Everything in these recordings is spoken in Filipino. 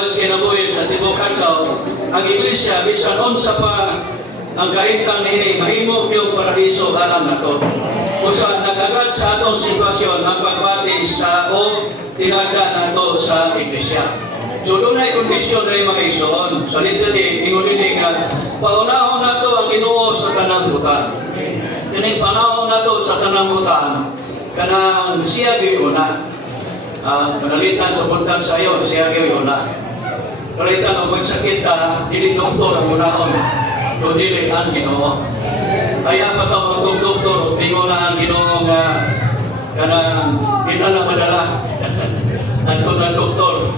pagkaalis kinabuhi sa tibok adlaw, ang iglesia bisan unsa pa ang kahimtang niini mahimo yung paraiso alam nato. Usa nagagad sa atong sitwasyon ang pagbati sa o tinagda nato sa iglesia. So doon ay kondisyon na yung mga igsoon. Sa literally, ingunin nga, paunahon na to ang Ginoo sa tanang butan. Kining panahon na to sa tanang butan, kanang siya gayuna. Panalitan sa buntag sayo, siya gayuna. Palitan ang magsakit dili doktor ang unahon, kundi ang Ginoo. Kaya pa ito ang doktor, tingo na ang Ginoo nga kanang kinala madala. Nanto na doktor.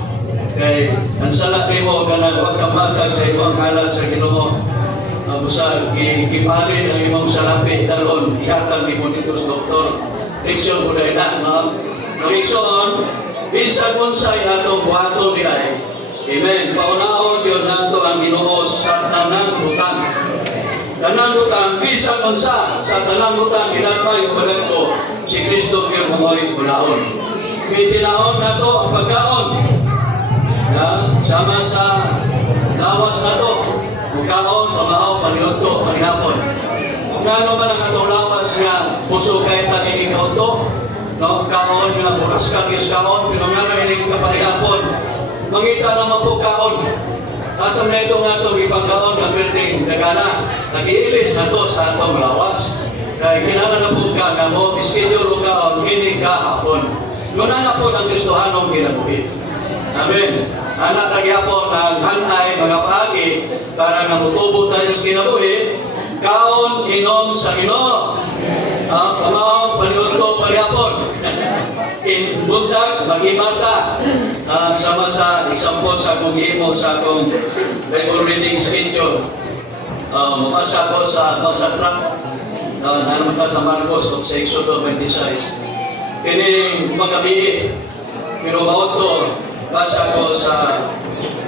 Kay ang sala nimo kanang wag ka matag sa imong kalat sa Ginoo. Busa gipalin ang imong salapi dalon ihatag nimo dito sa doktor. Leksyon ko dai na, no? Leksyon bisan unsay atong buhaton di ay. Amen. Paunahon Dios nato ang Ginoo sa tanang butang. Tanang butang bisan unsa sa tanang butang ginagmay magadto si Kristo gyud mo'y unahon. Mitinahon nato ang pagkaon. Sama sa lawas na to, mukhaon, pamahaw, panihotto, panihapon. Kung ano man ang atong lawas nga, puso kahit na inikao to, no? Kaon nga, bukas ka, kiyos kaon, pero nga na inik ka panihapon, mangita naman po kaon. Asam na ito nga ito, ipangkaon na pwedeng nagana, nag-iilis na to sa atong lawas. Kaya kinala na po ka nga mo, ischedule o kaon, hindi ka hapon. Yun na po ang Kristohanong kinabuhi. Amen. Anak nagyapo ng hanay mga paagi para nga mutubo tayo sa kinabuhi, kaon inom sa Ginoo. Pamahong paniudto panihapon. Buntag mag-imarta. Sama sa example sa akong imo sa akong Bible reading schedule. Mabasa ko sa Masatrak. Naman ka sa Marcos o sa Exodo 26. Kini magabi. Pero mauto basa ko sa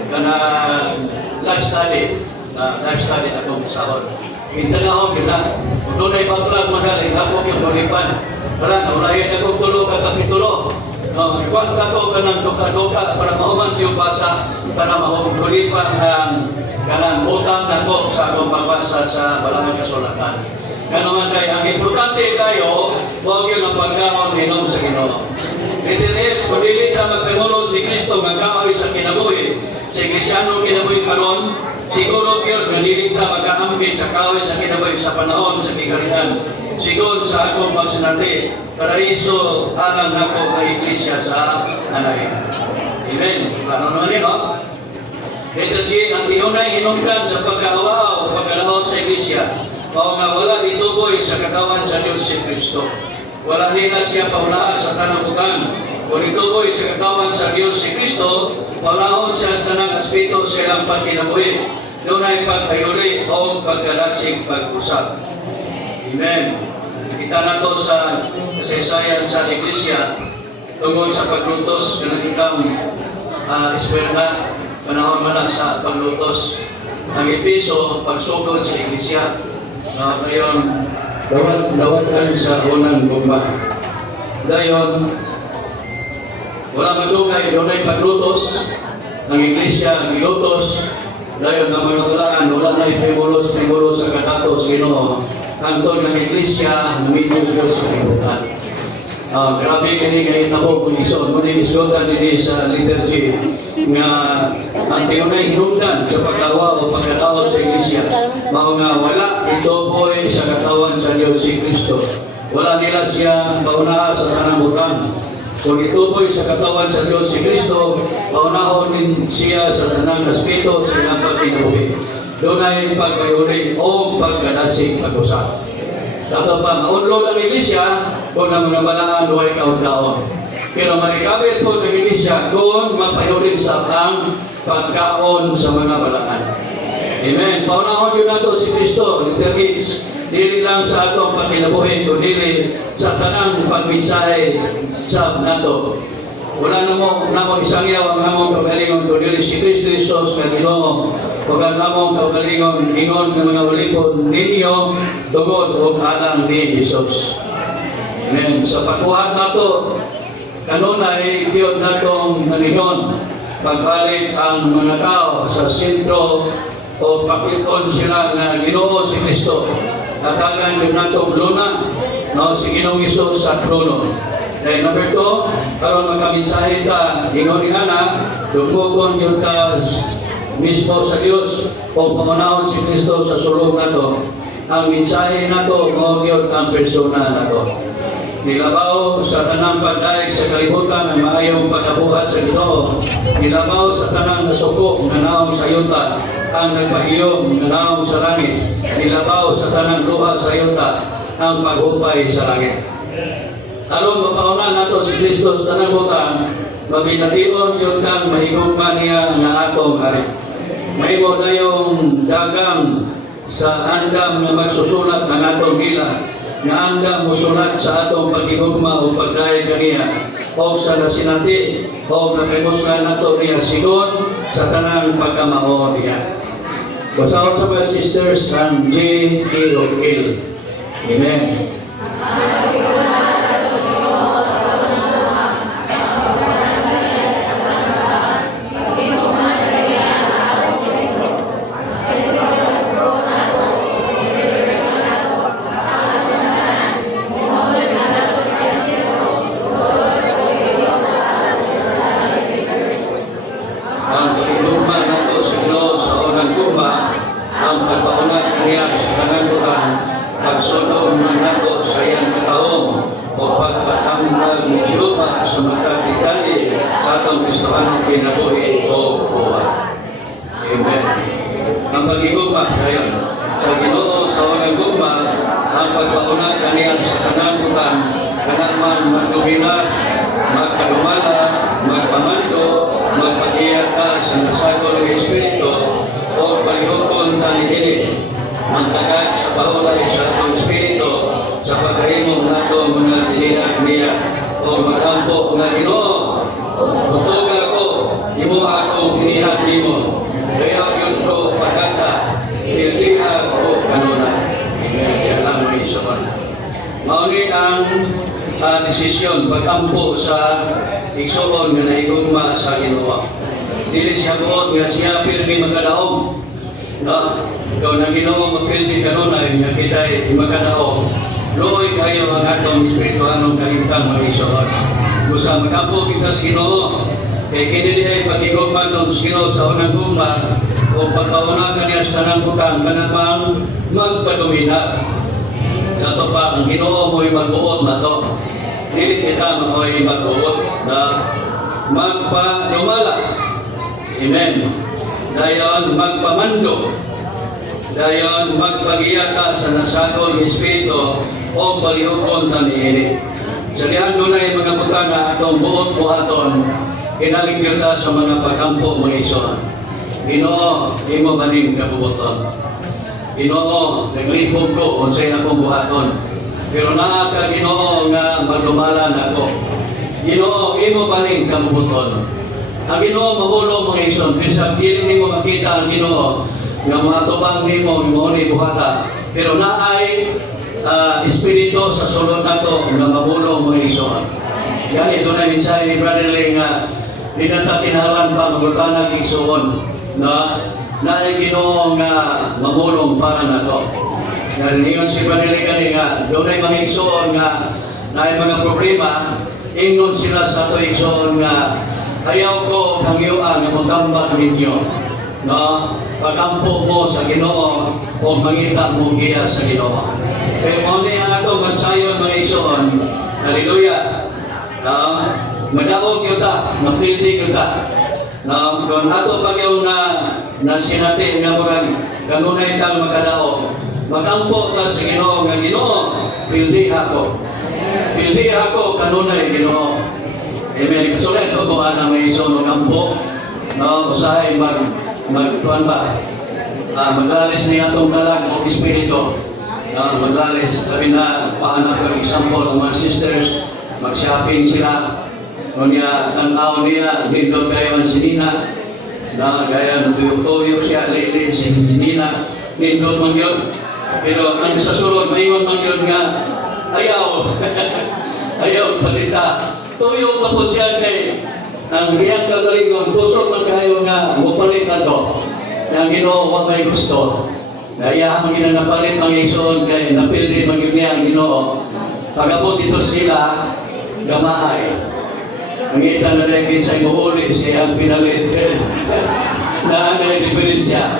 kanang life study atong sahod. Intanahon gila. Doon ay paglag magaling ako yung bulipan. Wala na ulahin ako tulo ka kapitulo. Kuwan ka ko kanang duka-duka para mahuman yung basa para mahubulipan ang kanang utang na ko sa akong pagbasa sa Balangang Kasulatan. Naman kay ang importante kayo, huwag yun ang pagkaon inom sa Ginoo. Dito kung ka magpangulos ni Kristo magkaoy sa kinabuhi, sa Kristiyanong kinabuhi karon, siguro yun nalilita magkaambit sa kaoy sa kinabuhi sa panahon sa kikarihan. Siguro sa akong pagsinati, paraiso alam na ko ang Iglesia sa anay. Amen. Ano naman yun, no? Ito ang iunay inungkan sa pagkaawa o pagkalaot sa Iglesia. Kung nga wala ituboy sa katawan sa Diyos si Kristo. Wala nila siya paunahan sa tanang butang. Kung ituboy sa katawan sa Diyos si Kristo, paunahon siya sa tanang aspeto sa ilang pagkinabuhi. Doon ay pagpayuli o pagkalasig pag-usap. Amen. Kita na to sa kasaysayan sa Iglesia tungkol sa paglutos na nakitang esperna, panahon man lang sa paglutos. Ang episo, pagsugod sa Iglesia. Ngayon, dawagan sa unang gumba. Dayon, wala magdugay, doon ay paglutos. Ang Iglesia, gilutos. Dayon, ang mga tulaan, wala na ipimulos sa kadatos, Ginoo. Kanto ng Iglesia, namigil ko sa kalibutan. Grabe kini ngayon na po, kung isoon mo na isgotan din sa liturgy nga ang tinunay hinungdan sa pagkawa o pagkatawad sa Iglesia. Mga wala ito po'y sa katawan sa Diyos si Kristo. Wala nila siya paunahan sa tanang butang. Kung ito po'y sa katawan sa Diyos si Kristo, paunahon din siya sa tanang aspeto sa ilang pagkinabuhi. Doon ay pagkayuri o pagkadasig pag-usap. Sa ito pa, maunlod ang Iglesia kung na mga balaan huwag kaon-kaon. Pero malikabit po ng Iglesia kung mapayuri sa ang pagkaon sa mga balaan. Amen. Paunahon yun nato si Kristo, literally, dili lang sa atong pagkinabuhin, kundi sa tanang pagminsahe sa nato. Wala na mo isang yaw ang among kaugalingon kundi si Kristo Jesus nga Ginoo. Ug ang among kaugalingon ingon ng mga ulipon ninyo tungod og alang ni Jesus. Amen. Sa pagkuhat nato kanunay Dios natong naningon pagbalik ang mga tao sa sentro o pakikon sila na Ginoo si Kristo. Tatagan yun nato luna, no, si Ginoong Isus sa trono. Dahil number 2, karon magkaminsahe ta, ingon ni Ana, dumukon yun ta mismo sa Dios o pangunahon si Kristo sa sulong nato. Ang mensahe nato mo gyud ang persona nato. Nilabaw sa tanang pagdaig sa kalibutan ang maayong pagkabuhat sa Ginoo. Nilabaw sa tanang nasuko nga naong sa yuta ang nagpahiyom nga naong sa langit. Nilabaw sa tanang luha sa yuta ang paghupay sa langit. Aron mapaunan nato si Kristo sa tanang butang, mabination yun kang mahigugma niya nga atong hari. Mahimo dayong dagang sa andam na magsusulat ng atong gila, nga andam musulat sa atong paghigugma o pagdayeg kaniya, o sa nasinati, o nakimusgan nato niya sigon sa tanang pagkamao niya. Basahon sa mga sisters ang J. T. O'Hill. Amen. Kinabuhi o buwan. Amen. Ang pag-igugma ngayon sa Ginoo sa unang gugma, ang pagpauna kaniya sa tanang butang, kanaman magdumina, magpadumala, magpamando, magpagiyata sa nasagol ng Espiritu o palihukon tanihinit, magtagad sa paulay sa atong Espiritu sa pagkahimo nato mga tininag niya o magampo nga Ginoo. Tutuga ko, imo akong tinihan nimo. Kaya yun ko pagkata, pilihan ko kanunay. Yan lang may isa pa. Mauni ang desisyon, pag-ampo sa igsoon nga naigugma sa Ginoo. Dili siya buot nga siya pirmi magkadaog. No? Ikaw na Ginoo magpildi kanunay, nga kita'y magkadaog. Luoy kayo ang atong Espiritu anong kahimtang mag-igsoon. Gusto magampo kita sa Ginoo. Kaya kinili ay pag-igugma sa Ginoo sa unang gugma o pagkauna kaniya sa tanang butang kanamang magpadumina. Sa ito pa, ang Ginoo mo'y magbuot na ito. Dili kita mo'y magbuot na magpadumala. Amen. Dayon magpamando. Dayon magpagiyata sa nasagol ng Espiritu o palihukon tanihinit. Sa dihan dunay mga butang na atong buot buhaton, kinalig kita sa mga pagkampo mo iso. Ginoo, imo baning kabubuton. Ginoo, naglibog ko unsay akong buhaton. Pero naa ka Ginoo nga madumalan ako. Ginoo, imo baning kabubuton. Ang Ginoo mabulo mo iso, bisan dili nimo makita ang Ginoo nga maatubang nimo mo ni buhata. Pero naay Espiritu sa sulod nato nga mamulong mga igsoon. Yan ito na minsan ni Brother Ling nga di nata kinahanglan pa magutana igsoon na naay Ginoo nga mamulong para nato. Ngayon si Brother Ling kani nga doon ay mga igsoon nga naay mga problema, ingnon sila sa ato igsoon nga ayaw ko pangyuan nga mutambag ninyo. No, pagkampo mo sa Ginoo o mangita mo giya sa Ginoo. Pero mo ni ang ato magsayon mga igsoon. Hallelujah. Madaog kita, mapildi kita. Kung ato pagyaw na sinati nga murag kanunay tang makadaog. Magampo ta sa Ginoo nga Ginoo, pildi ako. Pildi ako kanunay Ginoo. Amen. Kasulit ko kung anang may igsoon magampo. Usahay magtuan ba? Maglalis ni atong dalag o Espiritu. Maglalis, sabi na paano for example ang mga sisters mag-shopping sila niya tanaw niya dito kayo ang sinina na gaya tuyok-tuyok siya lili si Nina nindot man yun pero ang sa sulod mayon man yun nga ayaw ayaw palita tuyok na po siya kay ang iyang kagalingon, kusog man kayo nga mupalit na to. Ang Ginoo wa may gusto. Na iya ang ginanapalit mga igsoon kay napildi maging niya ang Ginoo. Pagabot ito sila, gamaay. Mangita na dahil sa imuuli siya ang pinalit. Na ano yung diferensya.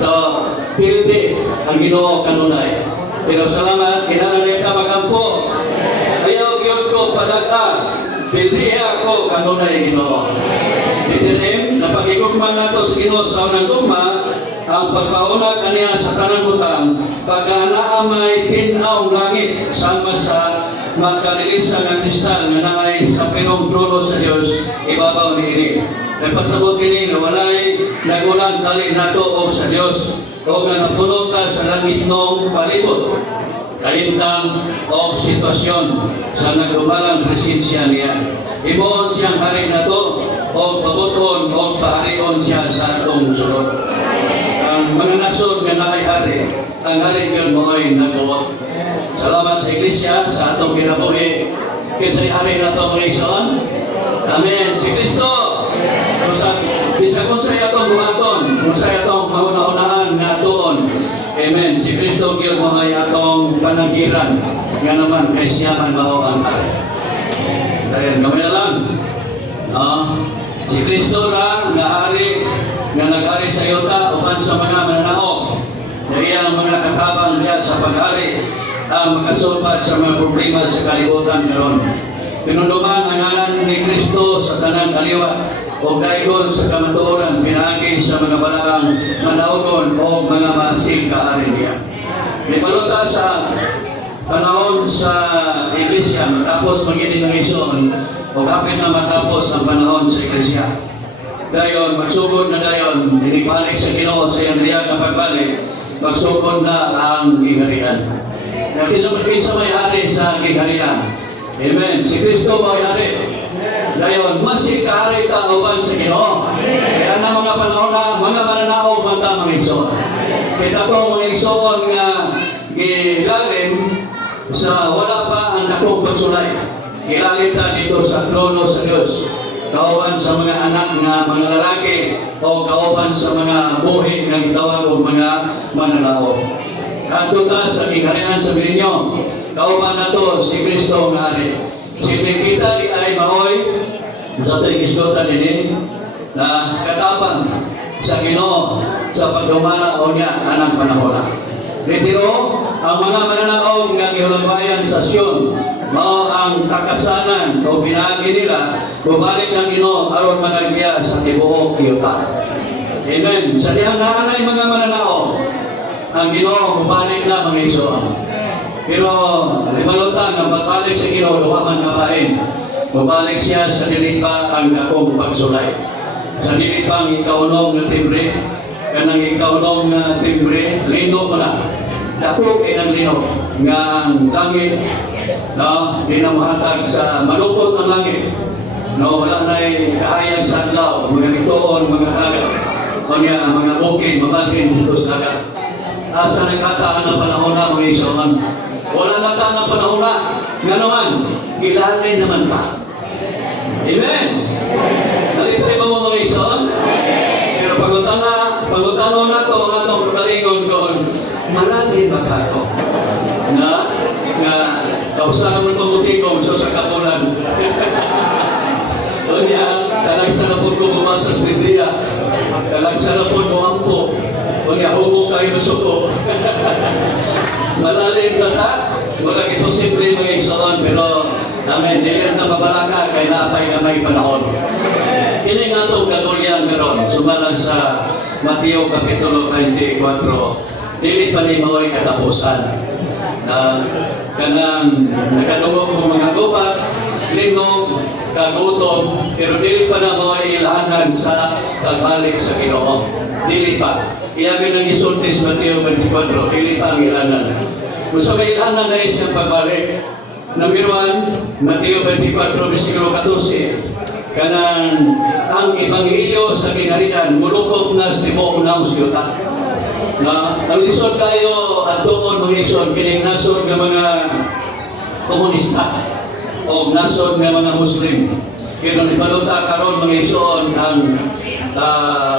So, pildi ang Ginoo kanunay. Pero salamat, kinananita magampo. Ayaw giyon ko padagka. Pildi ako kanunay Ginoo. Itilim, napag-igugman nato sa Ginoo sa unang luma, ang pagpauna kaniya sa kanang butang, pagka may tinaw langit sama sa magkalilisa ng kristal na naay sa pinong trono sa Diyos, ibabaw ni ini. Nagpasabot kini na walay nagulang dali nato o sa Diyos o nga napuno ta sa langit nung palibot. Kalintang o sitwasyon sa nagdumalang presensya niya. Imuon siyang hari na to o pabuton o paharion siya sa atong sulod. Ang mga nasod nga nakay-hari, ang hari yun mo ay nagbuot. Salamat sa Iglesia, sa atong kinabuhi. Kinsay hari na to mga ison. Amen. Si Kristo. Bisa kung sa'yo itong buhaton, kung sa'yo itong mauna-unaan nga tuon. Amen. Si Kristo kaya mo ay atong panagiran. Nga naman, kay siya man mao ang hari. Dahil kami na lang. Si Kristo lang, nga hari, nga nag-hari sa yuta, upan sa mga mananaog. Na iyang mga katabang niya sa pag-hari, ang makasulbat sa mga problema sa kalibutan karon. Pinunduman ang ngalan ni Kristo sa tanang kaliwa o dahil sa kamatuoran pinagi sa mga balaang manaugon o mga masil kaari niya. May baluta sa panahon sa Iglesia matapos magiging ng ison o kapit na matapos ang panahon sa Iglesia. Dayon, magsugod na dayon, hinibalik sa Ginoo sa iyang riyak na pagbalik, magsugod na ang kingharian. Nakilamatkin sa may-ari sa kingharian. Amen. Si Kristo may-ari. Dayon, masig kahari tauban sa Ginoo. Kaya na mga panahon na, mga mananaog man ta mga igsoon. Kita po mga igsoon nga gilalim sa wala pa ang dakong pagsulay. Gilalim ta dito sa trono sa Diyos. Kauban sa mga anak nga mga lalaki o kauban sa mga buhi nga gitawag o mga mananaog. Kanto ta sa kingharian sa bininyo. Kauban na to si Kristo nga ari. Silbing kita di ay maoy sa tigis-gota din na katabang sa Ginoo sa pagdumala o niya anang panahon. Retiro, ang mga mananaog nga gihulagbayan sa Sion, mao ang takasanan o pinagi nila, bumalik ang Ginoo aron managiya sa tibuok yuta. Amen. Sa dihang naanay mga mananaog, ang Ginoo bumalik na mga igsoon. Pero limalutang ang pagbalik sa Ginoo duha man kabahin. Babalik siya sa dili pa ang akong pagsulay. Sa dili pa ang ikaunom na timbre, kanang ikaunom na timbre, lino mo na. Dako kay ng lino nga ang langit, no, di na mahatag sa malupot ang langit. No, wala na'y kahayag sa adlaw, mga gitoon, mga dagat, mga bukid, mabalhin dito sa dagat. Asa nagkataan ang panahon na mga igsoon. Wala na ta ng panahon na. Nga naman, gilalay naman pa. Amen! Nalipay ba mo mga igsoon? Pero pagutano na ito, ang atong katalingon ko, malali ba ka ito? Nga, kausa naman kong mutigong so sa kapulan. O niya, talagsa na po ko bumasa sa Biblia. Talagsa na po mo ampo. O niya, hubo kayo masuko. Malalim na ta, wala imposible mga igsoon, pero amen, dili na mabalaka kay naapay na may panahon. Kini nga itong katulyan meron, sumalang sa Mateo Kapitulo 24, dili pa ni mao'y katapusan. Kanang nakadungog ng mga gupat, linog, kagutom, pero dili pa na mao'y ilahanan sa pagbalik sa Ginoo. Dili pa. Iyabi ng isultis Mateo 24, dili pa ang ilahanan. Kung sa may ilahanan na isang pagbalik, number 1, Mateo 24, versikulo 14, kanang ang Ebanghelyo sa kinarian, mulukop na sa tibok na musyota. Ang lisod kayo at doon mga isod, kining nasod ng mga komunista o nasod ng mga Muslim. Kaya ibalota karon mga isuon ang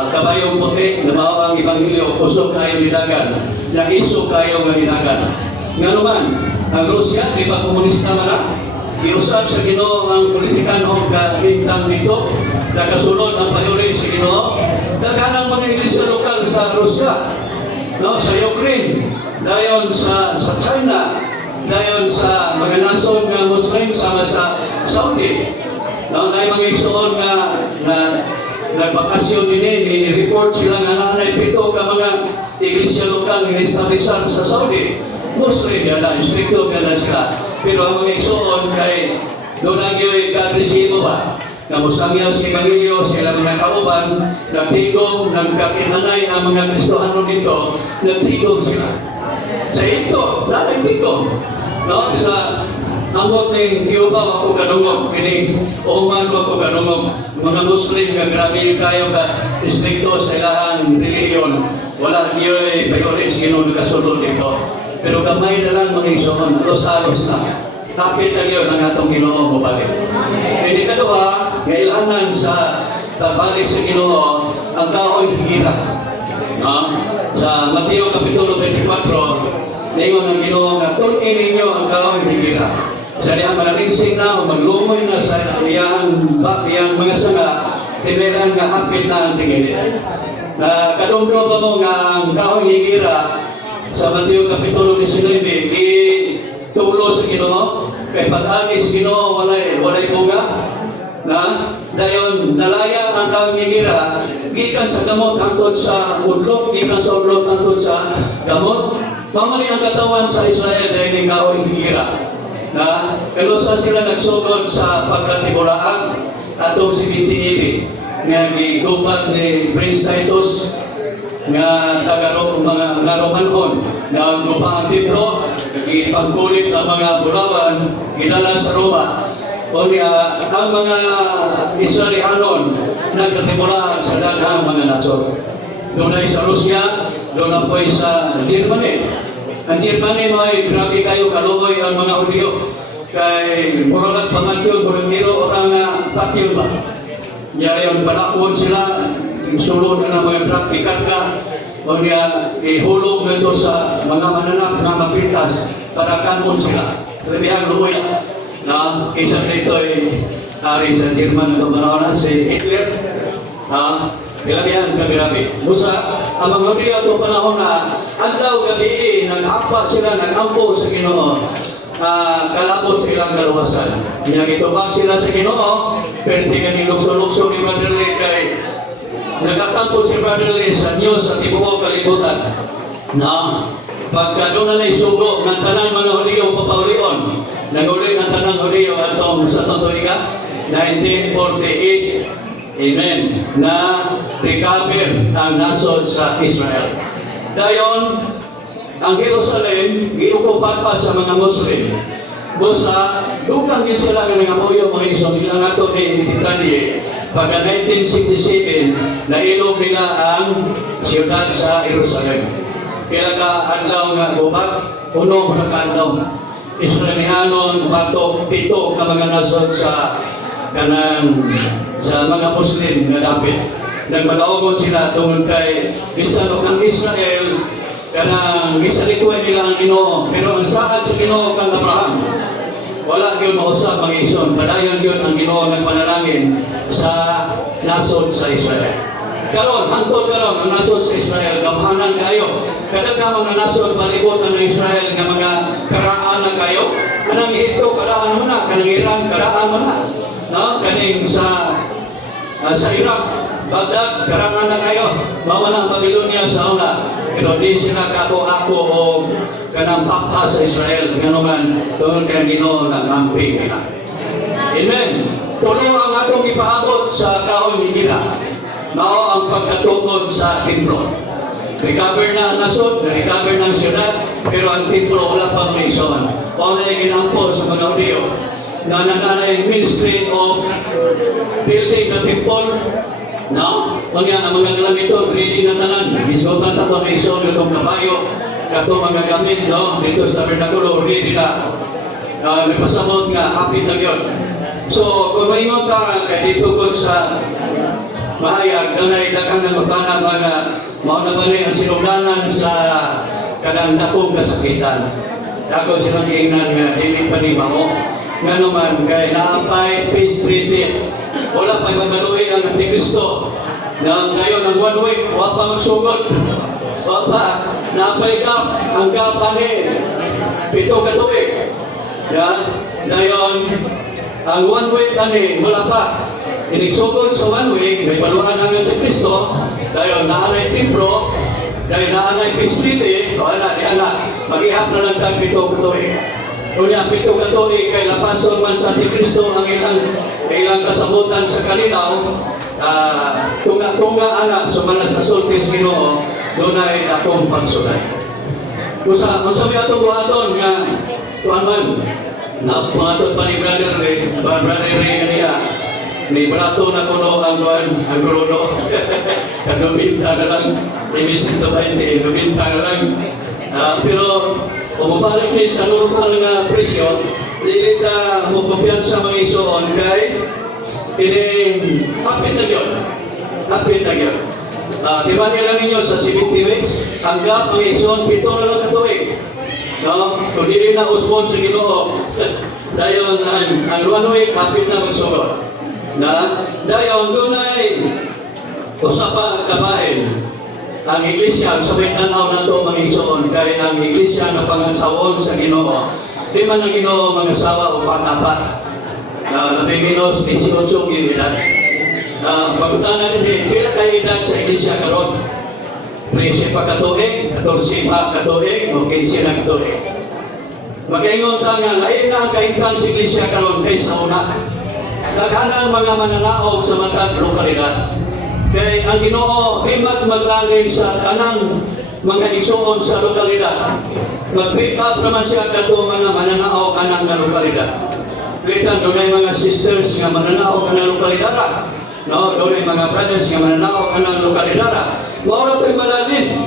kabayong puti na mao ang Ebanghelyo, kusog kayo nidagan, naiso kayo nga nidagan. Nga naman, ang Rusya, di ba komunista man na? Iusap sa Ginoo ang politikan o kahintang nito, nakasunod ang payuri sa Ginoo. Daghanang mga iglesia lokal sa Rusya, no, sa Ukraine, dayon sa China, dayon sa mga nasod nga Muslim sama sa Saudi. No, dahil mga isuon nga nagbakasyon din ni-report sila nga nanay pito ka mga iglesia lokal nga establisan sa Saudi. Muslim ganda, stricto ganda sila. Pero ang mga isuon kay doon ang yung ka-agresibo ba? Namusangyaw sa Ebanghelyo, sila mga kauban, nagtigong, nagkakinanay ang mga Kristohano dito, nagtigong sila. Sa ito, nagtigong. No? Sa amot ng Tiubaw ako kanungog, kini Oman ako kanungog. Mga Muslim nga grabe kayo ka stricto sa ilang relihiyon. Wala niyo violence Ginoo nakasulod dito. Pero gamay na lang mga isuon, alos-alos na. Tapit na yun ang atong Ginoo mo balik. Hindi ka doha, kailangan sa pagbalik sa Ginoo, ang kahoy higila. Sa Mateo Kapitulo 24, naingon ang Ginoo nga, tunin ninyo ang kahoy higila. Sa diyan manalingsing na, maglumoy na sa iyang mga sanga, timeran nga hapit na ang tingin. Na kadumdum pa mo nga ang kahoy higila, sa Mateo Kapitulo 19, itulo sa Ginoo, kay pag-agi sa Ginoo, walay bunga, na dayon nalaya ang kaungigira, gikan sa gamot hangtod sa udlot, gikan sa udlot hangtod sa gamot, mamali ang katawan sa Israel dahil ni kaungigira. Na, pero sa sila nagsugod sa pagkatibulaang atong si Binti nga gigubat ni Prince Titus, nga tagarong mga Romanhon na gupa ang templo, ipagkulit ang mga bulawan, ginala sa Roma. O niya, ang mga Israelihanon nagkatibulaan sa daghang mga nasod. Doon ay sa Rusya, doon na po sa Germany. Ang Germany may grabe kayo kaluoy ang mga Hudyo. Kay muragat pangatyon, muragiro, orang patyon ba? Yari ang balakon sila, sulod na mga praktikat ka, o niya ihulog na ito sa mga mananap na mapintas para kanmon sila. Lebihang luhoy na isa nito ay hari sa German na tumanaw si Hitler. Ilabihan kagirabi. Musa, ang mga Hudyo itong panahon na adlaw gabi, nag-apa sila, nag-ampo sa Ginoo. Kalabot sa ilang kaluwasan. Ginagitubang sila sa Ginoo, pero tingnan ni lukso-lukso ni Brother Lee kay nagatampon si Brother Lee sa news sa tibuok kalibutan. Na pagka doon na isugo ng tanang mga Hudyo papaulion, nag-uli ang tanang Hudyo atong sa tutuiga 1948. Amen. Na recover ang nasod sa Israel. Dayon, ang Jerusalem, giukupan pa sa mga Muslim. Busa, dugang din sila ng mga muyo, mga iso, nila nga ito ni Titanye. Pagka 1967, nailog nila ang siyudad sa Jerusalem. Kaya ka adlaw nga gubak, unong rakadlaw. Israelihanon, batok, pito ka mga nasod sa kanang sa mga Muslim na dapit. Nagmagaogon sila tungkol kay bisan ang Israel kanang gisalikuan nila ang Ginoo, pero ang saad sa Ginoo kang Abraham wala gyud mausab mga ison, padayon gyud ang Ginoo nagpanalangin sa nasod sa Israel. Karon hangtod karon ang nasod sa Israel gamhanan kayo. Kadaghan mga nasod palibot ang Israel nga mga karaan na kayo. Kanang Ehipto karaan mo na, kanang Iran karaan mo na. No, kaning sa Iraq, Baghdad, karangan na kayo. Bawa ng Babylonia sa una. Pero di sila kako-ako o kanang pakta sa Israel. Nga naman, doon kaya Ginoo nag-amping nila. Amen. Tulo ang atong ipaabot sa kaon ni Gina. Mao ang pagkatukod sa templo. Recover na ang nasod, recover na ang siyudad, pero ang templo wala pang reason. O na yung ginampo sa mga Hudyo na nananay ministry of building the temple. No? Kanya ang mga galamito, ready na tanan. Isutan sa ito, may ison itong kabayo, ito mga gamit, no? Dito sa tabernakulo, ready na. Nagpasabot nga, hapit na yun. So, kung maingon ka, kaya dito ko sa mahayag, nanay dagang ng magkana mga mauna ba ang sinugdanan sa kanang dakong kasakitan. Ako silang ingnan nga, dili pa ni Mamo. Nga naman, kay naapay, peace treaty. Wala pa'y magaluhi ang Antikristo. Na ngayon, ang 1 week, wala pa magsugod. Wala pa, naapay kap, ang kapani, 7 katuig. Yan, ngayon, ang 1 week ani, wala pa. Inigsugod sa 1 week, may baluhan ang Antikristo. Dahil naanay templo, dahil naanay peace treaty, o ana, di ana, mag-ihap na lang tag 7 katuig. Kunya, 7 katuig, kay lapason man sa Antikristo ang ilang kasabutan sa kalinaw, tunga-tunga ana, sumala sa sultis Ginoo, doon ay akong pagsulay. Kusa, kung sabi atong buhaton nga, tuan man, buhaton pa ni Brother Ray niya, ni Brato na kuno ang kuno, kagabinta na lang, imisin to ba hindi, gabinta na lang. Pero, kung mabalik din sa normal na presyo, dili ta mupupyan sa mga isuon kay hapit na yun. Hapit na yun. Diba nila ninyo sa 70 weeks, hanggang mga isuon, 7 na lang katuig. No? Kung dili na usbon sa Ginoo, dahil ang 1 week, hapit na magsugod. Dahil doon ay usapa kabahin. Ang iglesia, ang sabay tanaw na ito mga isuon, kaya ang iglesia na pangansawon sa Ginoo, di man ang Ginoo mga asawa o patapat. Nabiginos 18 yung edad. Pagkutanan din, kaya kayo edad sa iglesia karon. 13 pa katuig, 14 pa katuig, o 15 na katuig. Magkaingon ka nga, lain na ang kaintan sa iglesia karon kaysa una. Daghanan mga mananaog sa matag lokalidad. Kaya ang Ginoo, di maglalim sa kanang mga isuon sa lokalidad. Mag-pick up naman siya kato mga mananaog kanang na lokalidad. Kita doon ay mga sisters nga mananaog kanang lokalidad. No, doon ay mga brothers nga mananaog kanang lokalidad. Maura po'y malalim.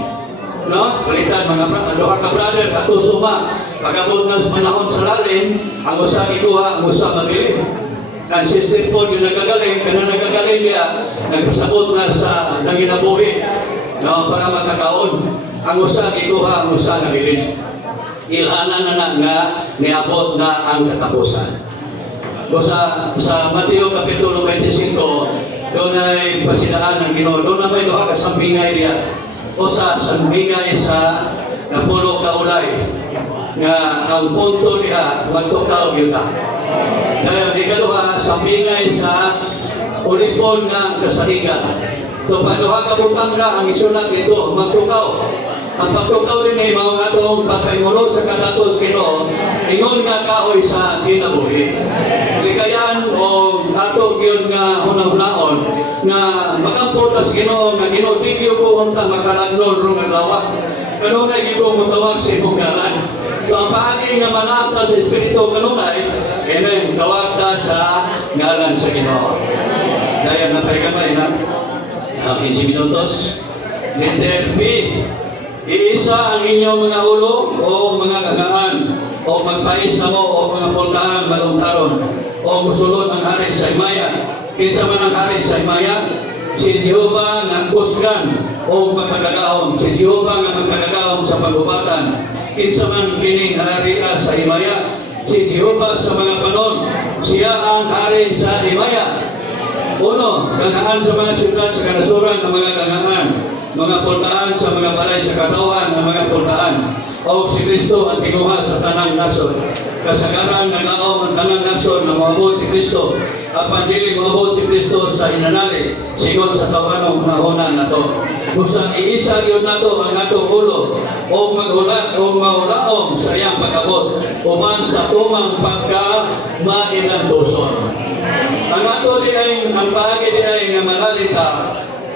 No, kalitan mga doha ka brother kato suma. Pagabot ng panahon sa lalim, ang usa ikuha, ang usa mabilin. Ang sister po yung nagagaling, kana nagagaling niya, nagsabot na sa nanginabuhi, no, para magkakaon. Ang usa ikuha, ang usa nabilin. Ilhanan na nga niabot na ang katapusan. So sa Mateo Kapitulo 25, doon ay pasidaan ng Ginoo. Doon na may doha ka sambingay niya. O sa sambingay sa napulo kaulay nga ang punto niya magtukaw yuta. Dahil ikaduha, sambingay sa ulipon nga kasaligan. So paduha kabutang na ang isulat dito, magtukaw. Ang pagtukaw din ay mga atong pagpaimulog sa kadatos Ginoo, ingon nga kahoy sa kinabuhi. Likayan o ato gyud nga hunahunahon nga magamputas Ginoo nga Ginoo bigyo ko unta makalagnon ro nga lawak. Kanunay gyud mo tawag sa imong ngalan. So ang paagi nga manapta sa espiritu kanunay, kenen tawag ta sa ngalan sa Ginoo. Dahil napay kamay na 15 minutos. Letter B. Iisa ang inyong mga ulo o mga gagaan o magpaisa mo o mga puldahan maluntaron o musulod ang hari sa Imaya. Kinsa man ang hari sa Imaya, si Jehova nga kusgan o magkagagaon. Si Jehova nga magkagagaon sa pagubatan. Kinsa man kining hari sa Imaya, si Jehova sa mga panon. Siya ang hari sa Imaya. Uno, gagaan sa mga syudad sa kanasuran ng mga gagaan. Mga pultaan sa mga balay sa katawan ng mga pultaan. O si Kristo ang tinguha sa tanang nasod. Kasagaran naglaom ang tanang nasod na maabot si Kristo. Apan dili maabot si Kristo sa hinanali. Sigon sa tawanong nahunan na to. Kung sa iisa yun na to ang atong ulo. O magulat o maulaom sa iyang pag-abot. Uban sa tumang pagka-mainantuson. Ang ato di ay, ang bahagi di ay nga malalita.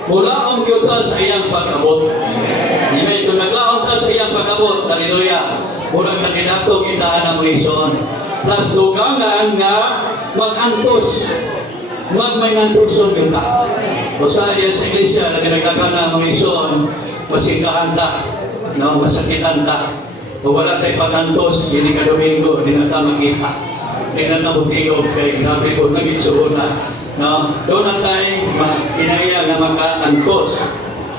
Mulaong kita sa iyang pag-abot. Amen. Kung naglaong ta sa iyang pag-abot, haleluya, murang kandidato kita ng Ison. Plus, dugangan nga mag-antos. Mag-mainantoson kita. O sa iya sa iglesia, nagdagdagan na mga Ison, masikahan ta, no, masakitan ta. O wala tayo pag-antos, hindi ka Domingo, hindi na ta makita. di na nabutigog kay grabe po nagigsuon na. No? Doon na tayo kinaya na makaangkos.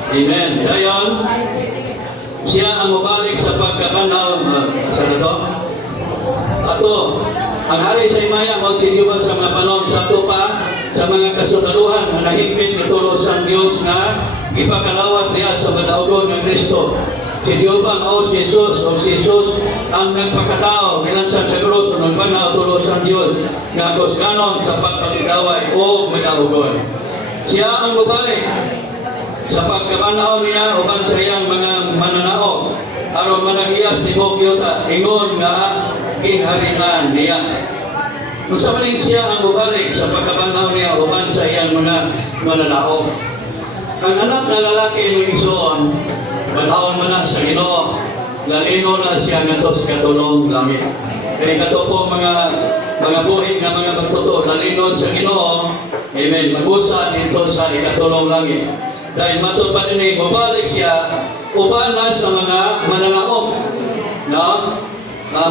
Amen. Dayon, siya ang mabalik sa pagkapanahon. Sa ito? Ato, ang hari sa Imaya, magsigiwan sa mga panahon sa ito pa, sa mga kasunaluhan na nahigpit nituro sa Diyos na ipakalawat niya sa madaugon ng Kristo. Si Diyos o si Jesus ang nagpakatao bilansan sa krus o nagpanaw tulo sa Diyos na kuskanon sa pagpakigaway o madaugon. Siya ang bubalik sa pagkapanahon niya uban sa iyang mga mananao aron managiyas ni Bokyota ingon nga kinharian niya. Kung sa maling siya ang bubalik sa pagkapanahon niya uban sa iyang mga mananao. Ang anak na lalaki ng igsoon manahon man na sa Ginoo, lalino na siya nga sa katulong langit. Kaya kato po mga buhi nga mga magtuto, lalinon sa Ginoo, amen, mag-usa dito sa ikatulong langit. Dahil matupad ini, mabalik siya, uban na sa mga mananaom, no?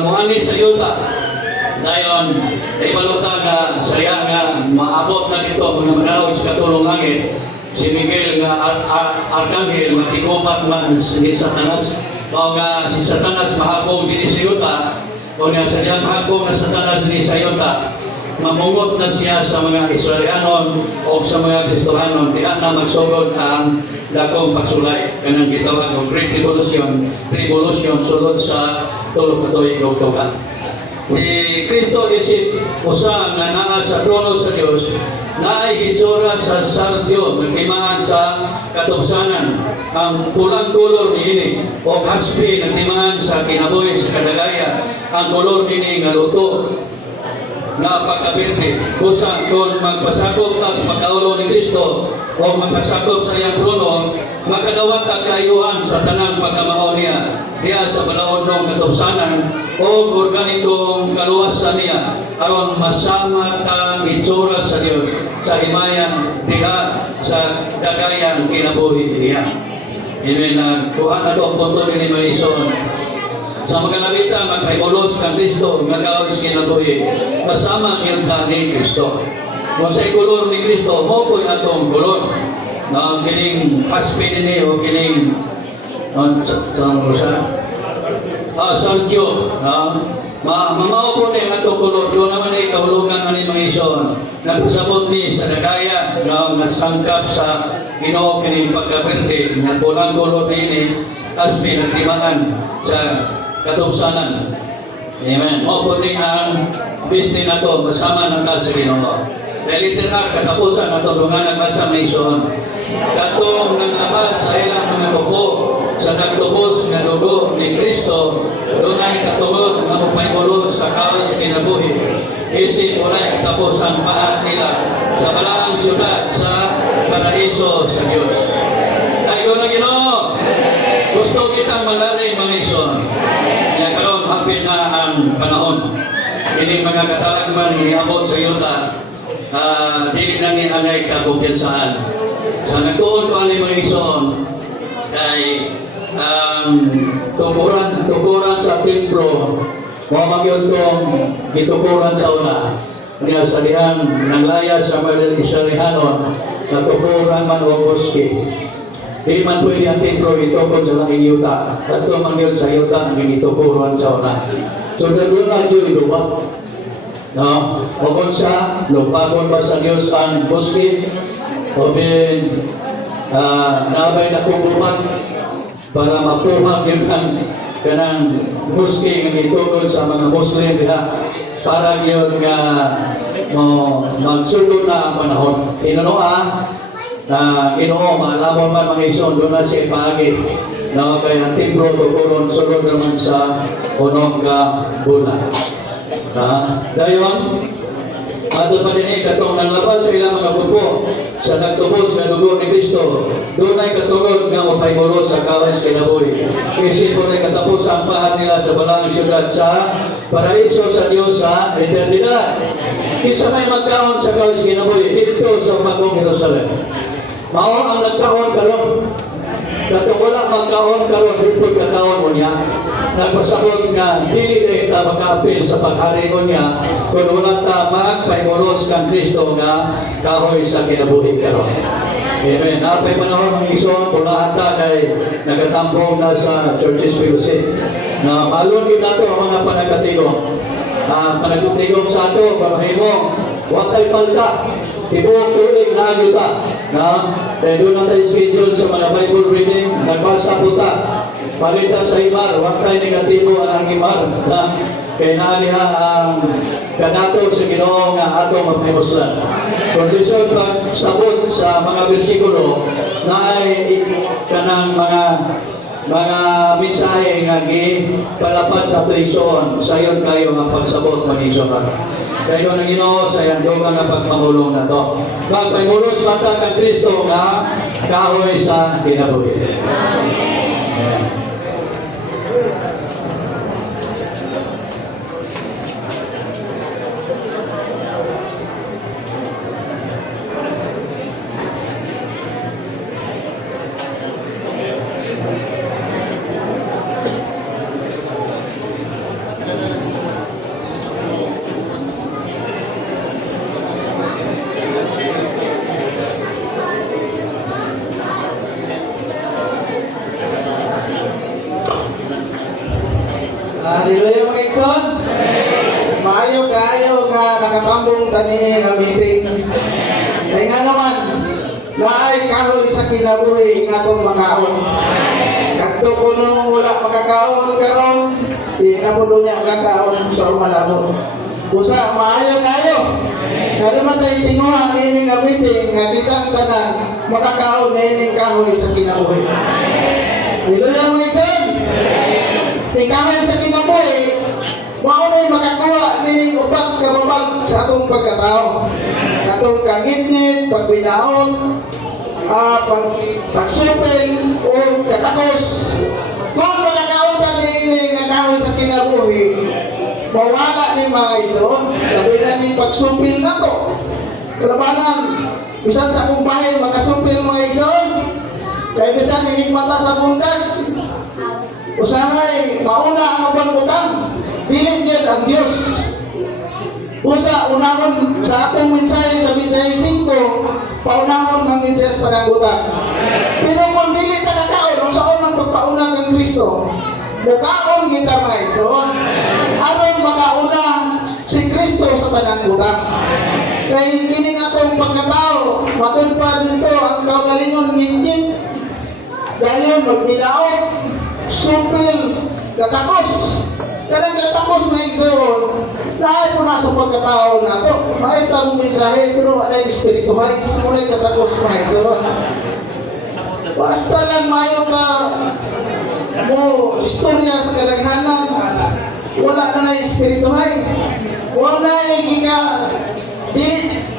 Muhani sa yuta. Dayon, ibalutan na sariya nga maabot na dito mga mananaom sa katulong langit. Si Miguel nga Arkanghel matikupat man ni Satanas o nga si Satanas mahakong din sa yuta o nga sa diyan mahakong na Satanas ni sa yuta mamungot na siya sa mga Israelianon o sa mga Kristohanon tiyan na magsugod ang dakong pagsulay kanang gitawag og Great Revolution sulod sa tulo ka tuig Oktubre. Si Kristo isip usa nga naa sa trono sa Dios naay hitsura sa sardyo nagtimaan sa katubsanan ang pulang kulor niini o haspi nagtimaan sa kinabuhi sa kadagaya ang kulor niini nga luto na pagkabirne kusang kung magpasakop ta sa pagkaulo ni Kristo o magpasakop sa iyang trono makadawat ka kaayuhan sa tanang pagkamao niya diya sa balaod ng katubsanan o organikong kaluwasan niya aron masama ta itsura sa Dios sa himayan diha sa dagayang kinabuhi niya. Amen. Kuha na ito ang punto ni Marison. Sa magalabita, magpaibulos kang Kristo, magkaulis kinabuhi. Masama niyang ni Kristo. Kung sa ikulor ni Kristo, mo po atong kulor. Na kining aspe ni o kining Saltyo. Mamao po ni atong kulor. Doon naman ay kahulugan ni Marison. Nagpasabot ni sa dagaya na nasangkap sa Ginoo kining pagkaberde. Nagpulang kulor ni aspe nagtimaan sa katubsanan. Amen. Mo ni ang business na to masama ng sa Ginoo. Dahil literal katapusan na to dungan nagpasa may ison. Katong naglabas sa ilang mga kuko sa nagtubos nga dugo ni Kristo dunay katungod nga mapaymulos sa kawas kinabuhi. Isip ulay katapusan paan nila sa balaang syudad sa paraiso sa Dios. Ay ko na Ginoo. Gusto kitang malalim mga ison. Kaya karon hapit na ang panahon. Ini mga katalagman niabot sa yuta. Dili na ni angay kakumpiyansaan. Sa nagtuon ko ani mga ison kay tukuran sa templo mo magyudtong gitukuran sa una. Niya sa dihang nanglaya sa mga Israelihanon na tukuran man o boske. Di man pwede ang templo itukod sa laking yuta. Tatlo man yun sa yuta ang gitukuran sa una. So dagol na yun lupa. No? O kung sa lupagon ba sa Diyos ang boske o bin nabay na kukuman para mapuhag yun ang kanang boske nga itukod sa mga Muslim diha para yun nga magsulod na ang panahon. Inunoa na Ginoo maalamon man mga ison doon na siya paagi na kaya templo tukuron sulod naman sa unong ka bulan. Dayon ato pa din katong nanglabas sa ilang mga grupo sa nagtubos na dugo ni Kristo doon ay katulog nga mapaymulo sa kawas kinabuhi. Isip po na katapos ang pahan nila sa balaang syudad sa paraiso sa Diyos sa eternidad. Kinsa may magkaon sa kawas kinabuhi dito sa bagong Jerusalem. Mao ang nagkaon karon. Katong wala magkaon karon dito kakaon mo niya. nagpasabot nga dili kita mag-apil sa pagharion niya kung wala ta magpaymoros kang Kristo nga kahoy sa kinabuhi karon. Amen. Napay panahon ng ison, pulahan ta kay nagatambong na sa Churches Fellowship. Na malon din nato ang mga panagkatigo. Panagkatigo sa ato, pamahimo, watay palta. Tibuok tulig na agyuta. Kaya doon na tayo schedule sa mga Bible reading, nagbasa po ta. Palita sa imar, watay negatibo ang imar. Kaya naaniha ang kanato sa Ginoo nga ato magpahimoslan. Kondisyon pagsabot sa mga bersikulo na ay kanang mga mensahe nga gipalapad sa ato igsoon. Sayon kayo ang pagsabot mag-igsoon. Kayo ng Ginoo sa yandugan na pagpangulong na to. Magpaymulos mata kang Kristo nga kahoy sa kinabuhi. Amen. Hallelujah mga igsoon. Maayo kaayo nga nakatambong tanini nga meeting. Kaya nga naman, naay kahoy sa kinabuhi nga itong makaon. Kadto ko nung wala makakaon karon, di na po doon niya makakaon sa umalabo. Usa, maayo kaayo. Nga naman tayo tinguhan ining nga meeting nga kitang tanan makakaon na ining kahoy sa kinabuhi. Hallelujah mga igsoon. Ikaw sa kinabuhi, maunay makakuha nining upat kababag sa atong pagkatao. Atong kagitnit, pagbinaon, pagsupil, o katakos. Kung makakaon ta nining kahoy sa kinabuhi, mawala ni mga igsoon, labihan ni pagsupil na to. Kalabanan, bisan sa kong bahay, makasupil mga igsoon. Kaya bisan nining mata sa buntag, usahay, mauna ang ubang utang, bilin yan ang Diyos. Usa, unahon sa atong mensahe sa mensahe 5, paunahon ng mensahe sa panagutang. Pero kung dili takakaon, sa unang pagpauna ng Kristo, mukaon kita mga igsoon. Aron makauna si Kristo sa tanang utang. Kaya hindi atong pagkatao, matulpa dito ang kaugalingon ngit-ngit. Dahil magbilaot, supil, katakos. Kanang katakos mga igsoon, dahil po nasa pagkatao na ito. May tamang mensahe, pero wala yung espirituhay. Muna yung katakos mga igsoon. Basta lang mayo ka mo istorya sa kadaghanan, wala na na yung espirituhay. Wala yung gika,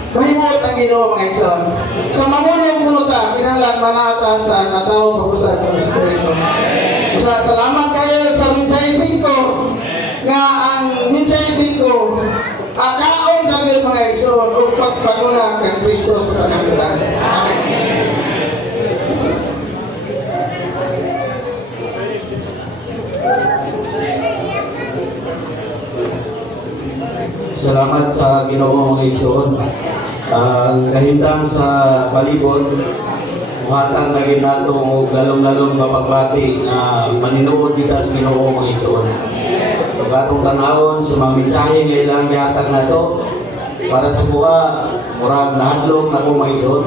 mahimot ang Ginoo mga igsoon. Sa mamulong-mulo ta, kinalang manata sa nataw pag-usap ng espiritu. Salamat kayo sa mensahe 5 nga ang mensahe 5 akaon lang mga igsoon o pagpagula kang Kristo sa panagutang. Amen. Salamat sa Ginoo mga igsoon. Ang kahintang sa palibot, muhatang lagi nato o lalong-lalong mapagbati na maninuod kita sa Ginoo mga igsoon. Pagkatong tanawon sa mga mensahe nga ilang gihatag nato para sa buha, murag nahadlok na ko mga igsoon.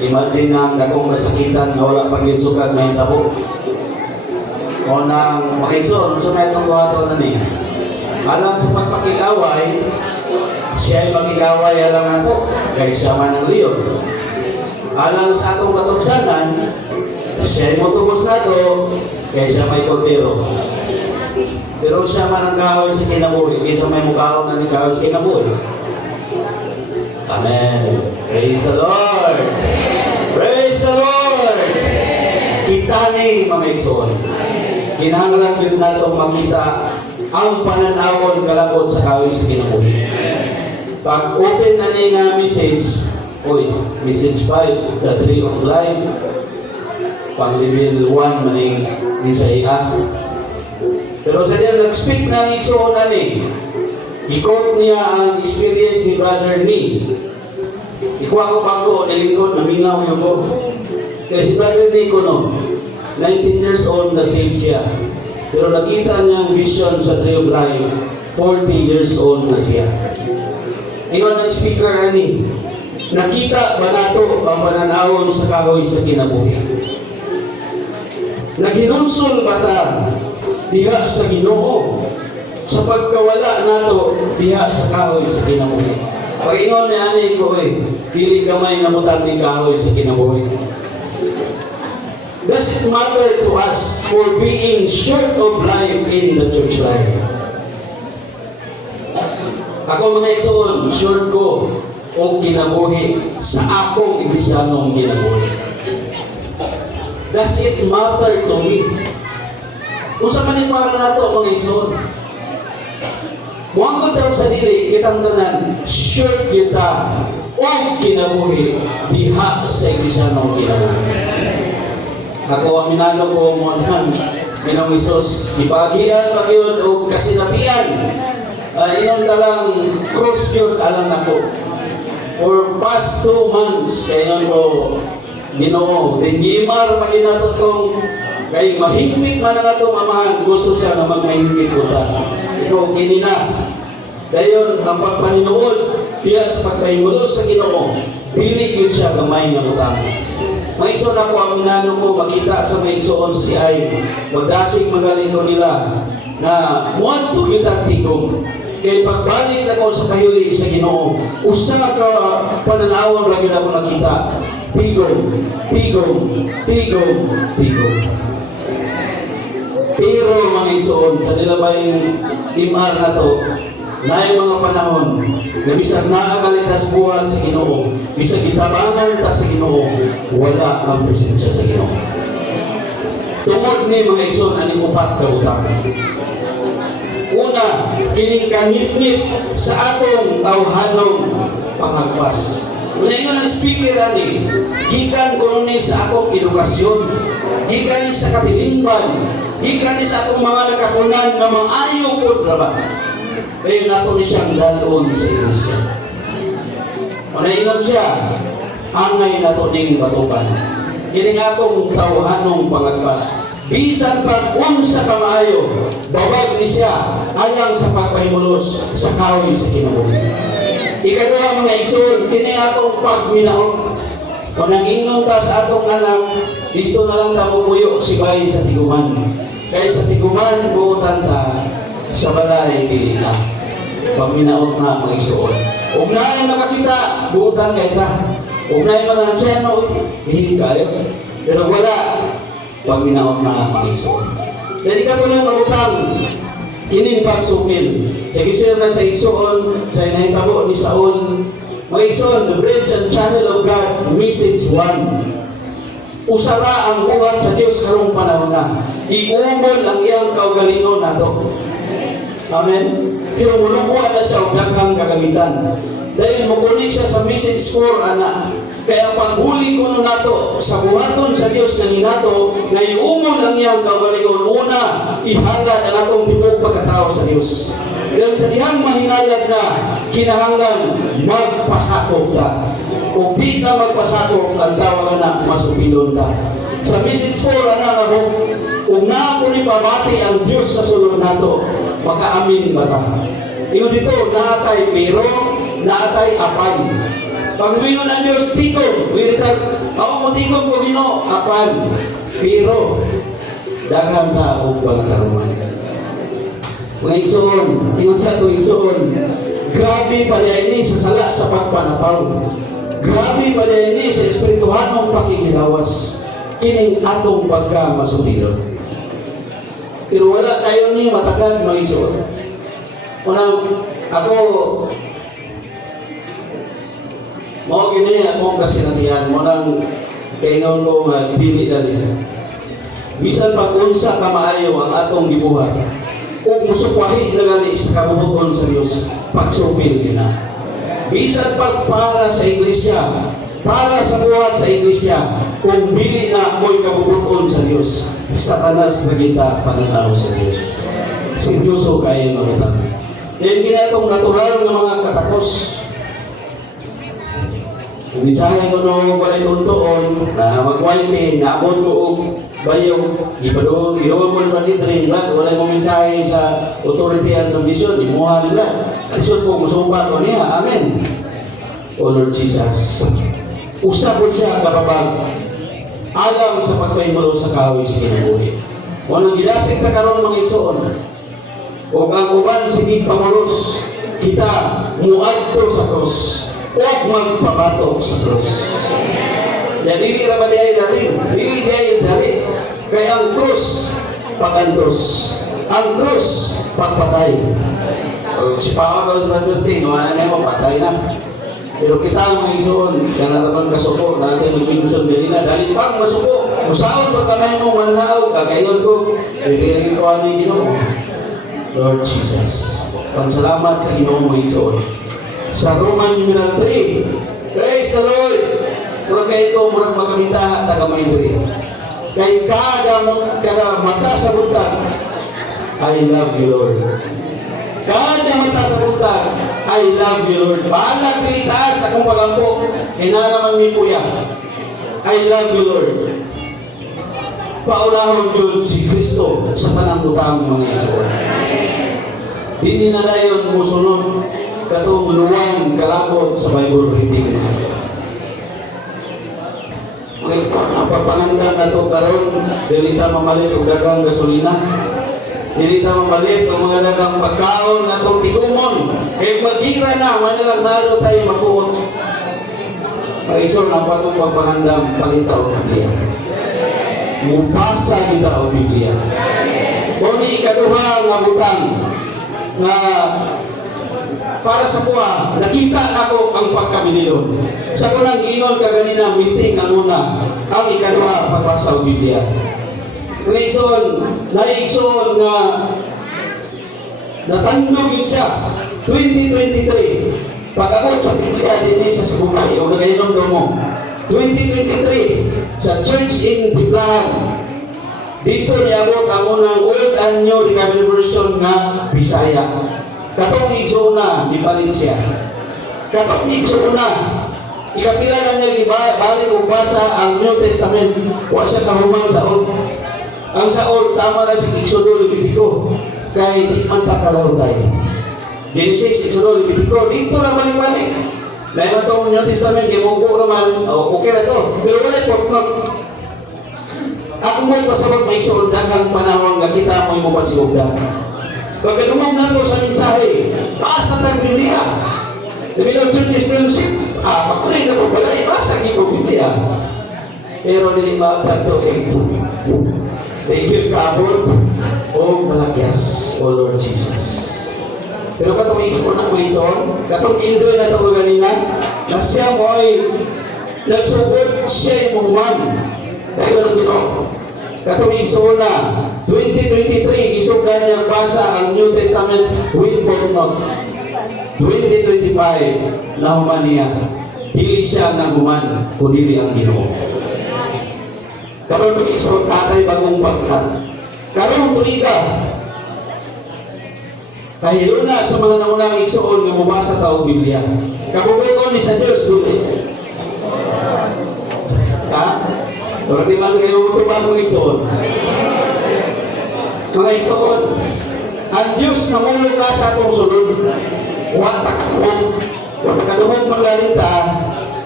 Imagine na ang dakong masakitan nga wala pang ginsukat na hitabo. O nang mga igsoon, so na itong buhaton na niya. Alang sa pagpakikaway, siya ay makikaway alang nato, kaya siya man ang leon. Alang sa atong katubsanan, siya ay motubos nato, kaya siya may kordero. Pero siya man ang kahoy sa kinabuhi, kaysa may mukhaon na ni kahoy sa kinabuhi. Amen. Praise the Lord! Praise the Lord! Kita ni mga igsoon. Kinahanglan yun nato makita ang pananawon kalabot sa kahoy sa kinabuhi. Pag open na ni nga message, message 5, the tree of life, pang level 1 maning Nisaiah. Pero sa diyan nag-speak ng igsoon ani. I-quote niya ang experience ni Brother Ni. Ikuha ko bago nilingkod na minaw yung ko. Kaya si Brother Ni ko no, 19 years old na saved siya. Pero nakita niya ang vision sa Tree of Life, 40 years old na siya. Ingon ang speaker ani, nakita ba nato ang pananawon sa kahoy sa kinabuhi? Naginunsol ba ta diha sa Ginoo sa pagkawala nato diha sa kahoy sa kinabuhi? Pag-ingon ni ani ko dili gamay na butang ni kahoy sa kinabuhi. Does it matter to us for being short of life in the church life? Ako mga igsoon, short ko o kinabuhi sa akong iglesianong kinabuhi. Does it matter to me? Usa man ni para nato mga igsoon. Muangkot daw sa dili kitang tanan short kita o kinabuhi diha sa iglesianong kinabuhi. Ako ang minalo ko mo nang Ginong Isus, ipagian pagyud og kasinatian. Iyon talang cross yun alang ako. For past 2 months, kaya ko Ginoo, din gimar pagin nato tong kay mahimpit man ang atong amahan, gusto siya nga magmahimpit ko ta. Ikaw kinina. Dayon ang pagpaninuod diya sa pagpahimulos sa Ginoo, dili gyud siya gamay nga utang. Maigsoon ako ang minano ko makita sa maigsoon sa CI, magdasig magaling ko nila na muadto gyud ang tigom. Kaya pagbalik na ko sa kahili sa Ginoo, usa ka pananawon ra gyud ako nakita. Tigom, tigom, tigom, tigom. Pero mga igsoon, sa nilabayng imar na to, na yung mga panahon na bisag naagalitas buhat sa Ginoo, bisag itabangan ta sa Ginoo, wala ang presensya sa Ginoo. Tungod ni mga igsoon aning upat ka utang. Una, kining kanitnit sa atong tawhanong pangagpas. Una ingon ang speaker ani, gikan kuno ni sa atong edukasyon, gikan ni sa kabilingban, gikan ni sa atong mga nakapunan nga maayo pod ra ba. Kaya nato ni siyang dalon sa iglesia. Una ingon siya, angay nato ning batukan. Kining atong tawhanong pangagpas. Bisan pag unsa ka maayo, bawag ni siya alang sa pagpahimulos sa kahoy sa kinabuhi. Ikaduha mga igsoon, kini atong pagminaot. Kung nang ingnon ta sa atong anak, dito na lang ta pupuyo si bay sa tiguman. Kaya sa tiguman, buutan ta sa balay dili na. Pagminaot na mga igsoon. Ug naay makakita, buutan kay ta. Ug naay mga anciano, hihil kayo. Pero wala pag minaot na mga igsoon. Dili ka tulong mabutang kining pagsupil. Kaya na sa igsoon, sa inahitabo ni Saul, mga igsoon, the bridge and channel of God, message 1. Usara ang buhat sa Dios karong panahon na. Iumol ang iyang kaugalingon nato. Amen. Pero mulubuan na siya og daghang kagamitan. Dahil mukunik siya sa message 4 anak. Kaya paghuli ko nun nato sa buhaton sa Dios na hinato na iumol ang iyang kaugalingon. Una, ihalad ang atong tibok pagkatao sa Dios. Dahil sa dihang mahinalad na kinahanglan magpasakop ta. Kung di ka magpasakop, ang tawag na masupilon ta. Sa message 4 anak ako, kung na ako ni pabati ang Dios sa sulod nato, makaamin ba ta? Ingon dito, naatay pero, naatay apan. Pag mingon ang Diyos, tigom. Ako mo tigom ko mino, apan. Pero, daghang tao pagkaruman. Mga igsoon, ingon sa ito igsoon, grabe pala ini sa sala sa pagpanapaw. Grabe pala ini sa espirituhanong pakikilawas. Kining atong pagkamasumilon. Pero wala kayo ni matagal mga igsoon. Unang, ako, mao gini akong kasinatian mo nang kaingon ko nga dili dali. Bisan pag unsa ka maayo ang atong gibuhat ug musukwahi na gali sa kabubuton sa Dios pagsupil gina. Bisan pag para sa iglesia, para sa buhat sa iglesia, kung dili na mo'y kabubuton sa Dios, satanas na kita pananaw sa Dios. seryoso kayo mangutang. Yan ginatong natural ng mga katakos. Minsahe ko no walay tuntuon na mag-wipe naabot ko og bayo ipadung iyon mo na dito rin walay mo mensahe sa authority at sa vision imuha nila alisod po musumbat ko niya amen o Lord Jesus usap po siya kapabag alam sa pagpaimulo sa kahoy sa kinabuhi walang gidasig na karon mga igsoon o ang uban sige pamulos kita muadto sa cross huwag magpapatok sa krus. Yan, hindi naman ay dalhin. Hindi ay dalhin. Kaya ang krus, pagantos. Ang krus, pagpatay. O, si Pao daw sa nagdating, wala na mo, patay na. Pero kita ang mga isuon, kanarapan kasuko, natin nagpinsan ganina, dahil pang masuko, musaon ba kamay mo, mananaw, kakayon ko, hindi ko ano yung Ginoo. Lord Jesus, pansalamat sa Ginoo mga isuon. Sa Roman numeral 3. Praise the Lord. Pero kay ito murang makamita tagamay diri. Kay kada mata sa buntag, I love you Lord. Kada mata sa buntag, I love you Lord. Balag dili taas akong pagampo. Ina naman mi puya. I love you Lord. Paunahon yun si Kristo sa tanang butang mga isuon. Dini na dayon musunod katong luwang kalapot sa Bible reading na siya. Ang pagpangandan na ito karon, dilita mamalit o dagang gasolina, dilita mamalit o mga dagang pagkaon na itong tikumon, kaya magira na, manilang nalo tayo makuot. Pag-isor na pa itong pagpangandan, palita o Biblia. Mupasa kita o Biblia. Kung ni ikaduha nga butang, nga para sa kuha, nakita ako ang pagkabililon. Sa kunang giingon kaganina, meeting ang una, ang ikaduha, pagbasa o Biblia. Ngayon, naigsoon na natandog yun siya, 2023, pag-abot sa Biblia din sa Sibukay, o nagaynon daw mo, 2023, sa Church in Diblahan, dito niabot ang unang Old and New Recovery Version nga Bisaya. Katong igsoona, di Valencia. Katong igsoona, ikapila na niya balik o basa ang New Testament. Wa siya kahuman sa Old. Ang sa Old, tama na si Exodo Levitico. Kaya di man takalaw tayo. Genesis, Exodo Levitico, dito na balik-balik. Dahil na itong New Testament, kaya mungko naman, okay na ito. Pero wala po, ako mo'y pasabag may igsoon, dagang panahon nga kita mo'y mo pasigugda. Pagkadumog na ito sa mensahe, paasa ng Biblia. Nabilang churches fellowship, pakulay na po pala, paasa ng Biblia. Pero hindi maabtan ito, Dahil kabot o malakyas, O Lord Jesus. Pero katong iison ang mga ison, katong enjoy na ito kanina, na siya mo ay nagsubot siya yung muman. Dahil anong gino? Katong iison na, 2023, isugan niyang basa ang New Testament with footnote. 2025, nahuman niya, dili siya naguman, kundi ang Ginoo. Karon isuot atay bagong pagkat. Karon tuiga, kahiluna sa mga naunang igsoon nga mubasa ta og Biblia. Kabubuton ni sa Dios duli. Ha? Pero di man kayo utubang mga igsoon. Mga igsoon, ang Diyos na mulong na sa atong sulod, huwag takakot. Kung nakadumog maglalita,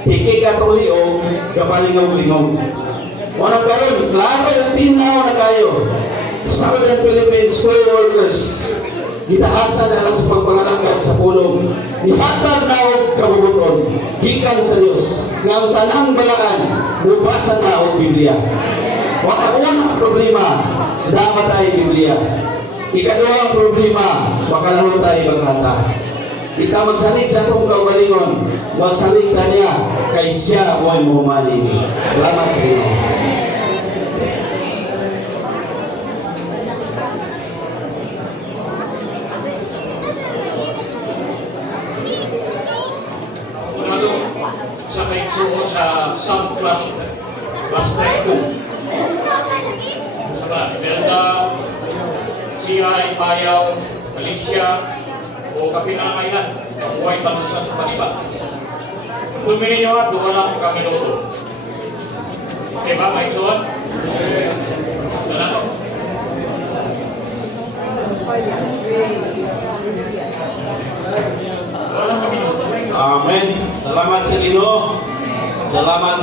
hiki ka itong liog, kapalingaw-lingog. Unang karon, klaro yung tinaw na kayo. Southern Philippines School Workers, gitahasan na lang sa pagpangalangkat sa pulong. Ihatag na og kabubuton, gikan sa Diyos, nga ang tanang balaan, bubasan na og Biblia. Wala unang problema, dapat tayo Biblia. Ikaduha ang problema, makalaho tayo maghata. Kita magsalig sa itong kaugalingon, magsalig na niya, kay siya mo'y mumanin. Salamat sa inyo. Sa kaigsuon sa subclass class 2. Sabi, Imelda, si Siya, Bayaw, Malaysia, o kapinangailan, ang buhay panusan sa Manila. Tumingin nyo at wala ko kami luto. Okay ba, may suwan? Salamat. Amen. Salamat sa Ginoo. Salamat